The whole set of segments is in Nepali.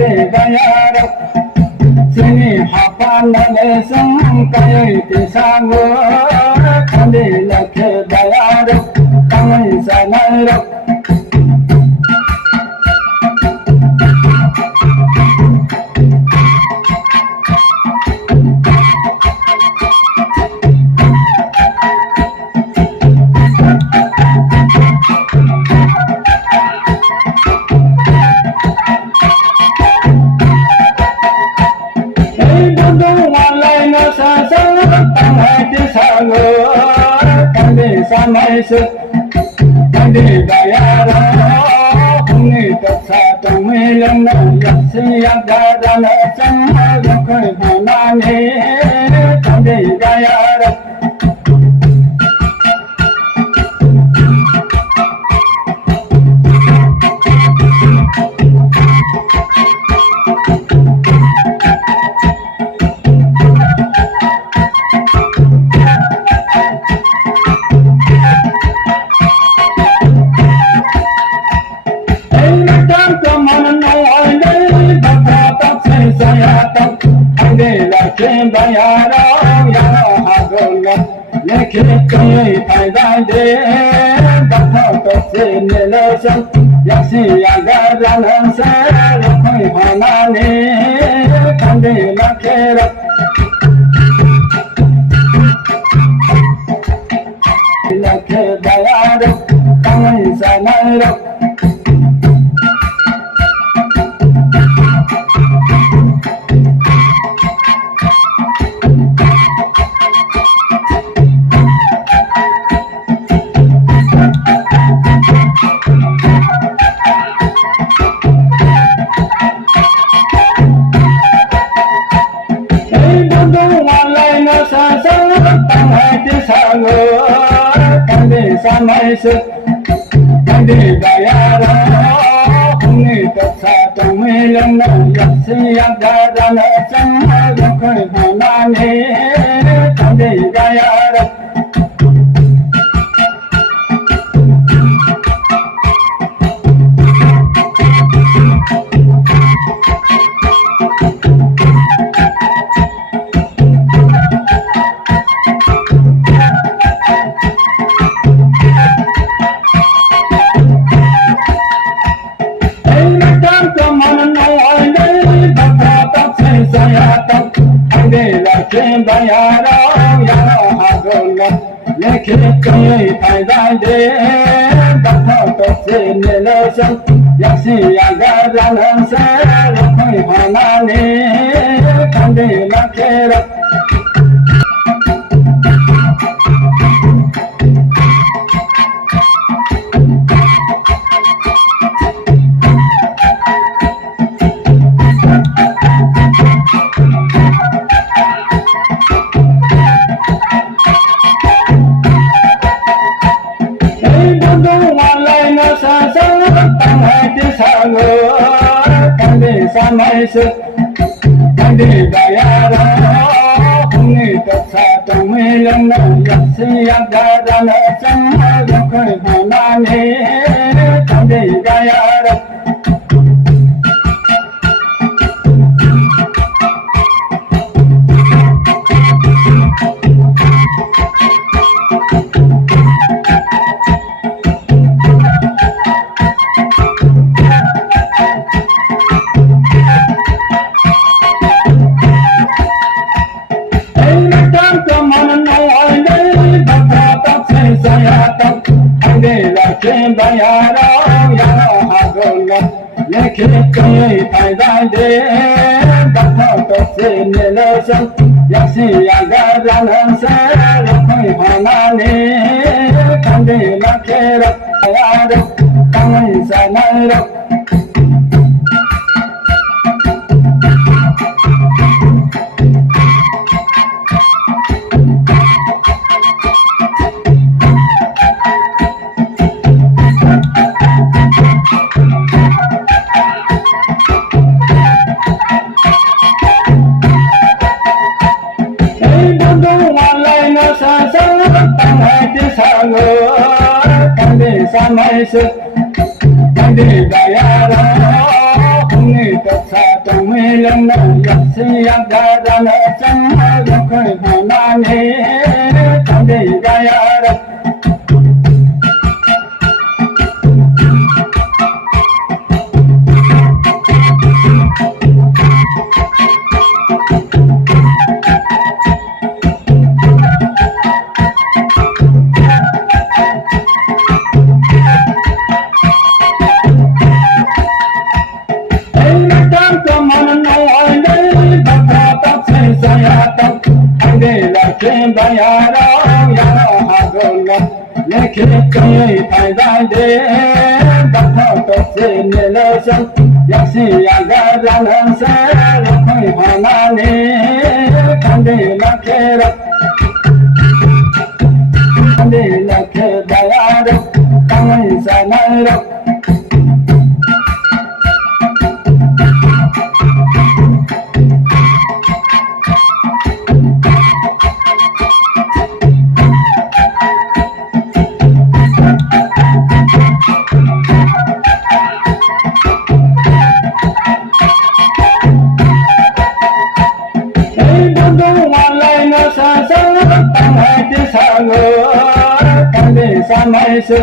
bayar sini hapan lesung kai tisango kali lake bayar tangan sanai samai se kali bayar huni tatsa tamilang na yaksiyak dadana sang lakoy hanani kali bayar bayar ya hagol लेके कहीं फायदा दे बता तो से निलसन यसी अगर से कोई हमाने कंदे लखेरा लखे bayar कहीं सनरो samai se kali bayar huni tatsa tamilang na yaksiyak dadana sang lakoy hanani kali bayar bayar ya hagol लेके कहीं फायदा दे बता तो से निलसन यसी अगर से कोई हमाने कंदे Lakhera samai se kali bayar huni tatsa tamilang na yaksiyak dadana sang lakoy hanani kali bayar bayar ya hagol लेके कहीं फायदा दे बता तो से निलसन यसी अगर से कोई हमाने कंदे लखेरा यार कहीं सनरो samai se kali bayar huni tatsa trong mi lên dập si yak da da la sang lo khơi hồ na ni tam đi ga ya ra Kim bayara ya hagola lekhe kai phai dai de batha to se ne lo sang yak si ya ga ra lan sa lo khoi ma na ne kan de la khe ra kan de la khe bayara kai sa na ra Samai se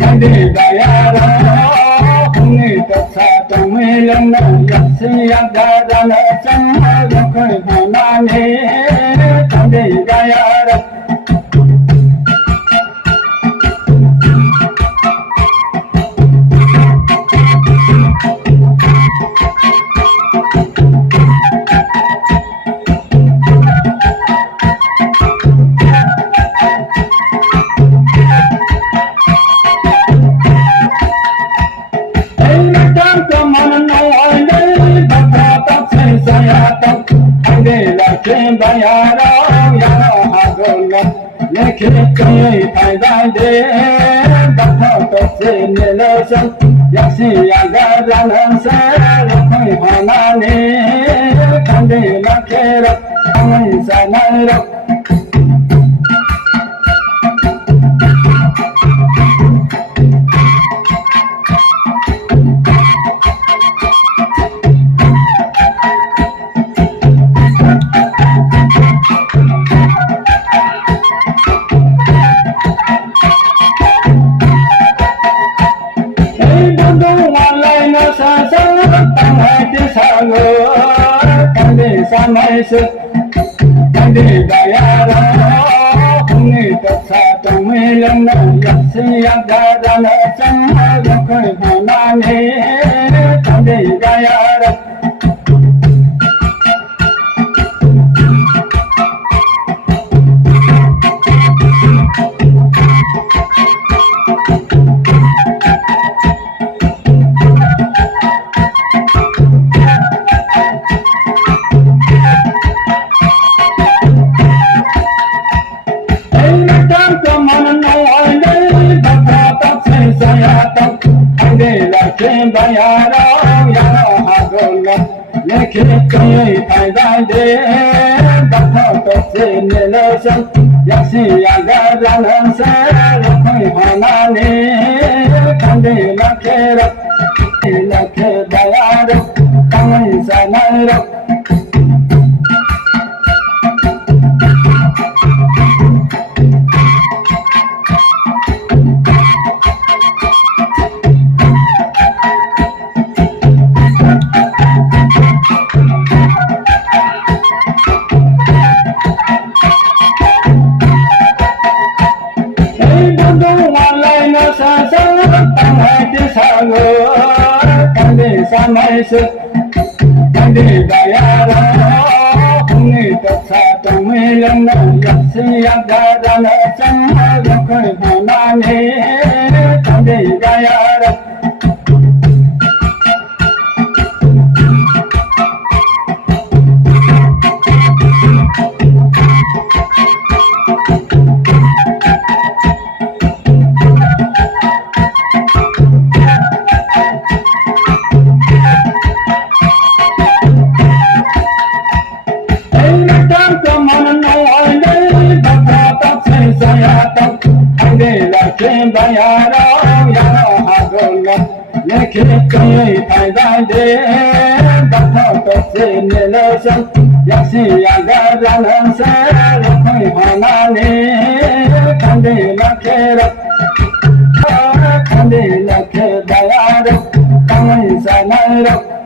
kandi bayara huni tatsa tumi lena yasi yagara na sama lokai hanani kandi bayara Kim bayara ya hagola lekhe kai phai dai de batha to se ne lo sang yak si ya ga ra lan sa lo khoi ma na ne kan de la khe ra ai sa na ra Samai se kandi bayara huni tatsa tumi lena yasi yagara la sang lo khoi ma na ni kandi bayara Kim bayara ya hagola lekhe kai phai dai de batha to se ne lo sang yak si ya ga ra lan sa lo khoi ma na ne kan de la khe ra la khe bayara kai sa na ra Samai se kandi bayara huni tatsa tumi lena yasi yagara la sama lo khoi ma na ni kandi bayara Kim bayara ya hagola lekhe kai phai dai de 是你的心，也是两个人人生，会好难你看的那个了，看的那个大呀的，当然是那了。